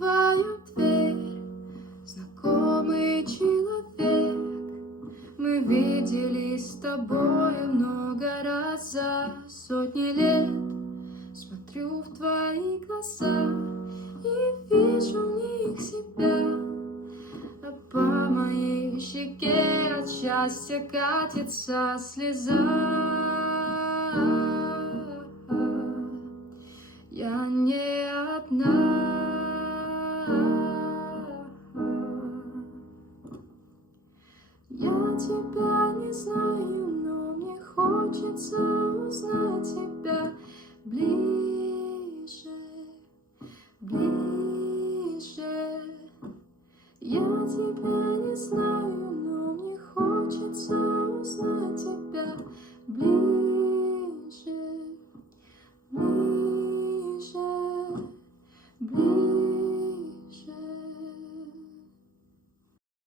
твою дверь, знакомый человек. Мы виделись с тобой много раз за сотни лет. Смотрю в твои глаза и вижу в них себя, а по моей щеке от счастья катится слеза. Я не одна. Я тебя не знаю, но мне хочется узнать тебя ближе, ближе. Я тебя не знаю.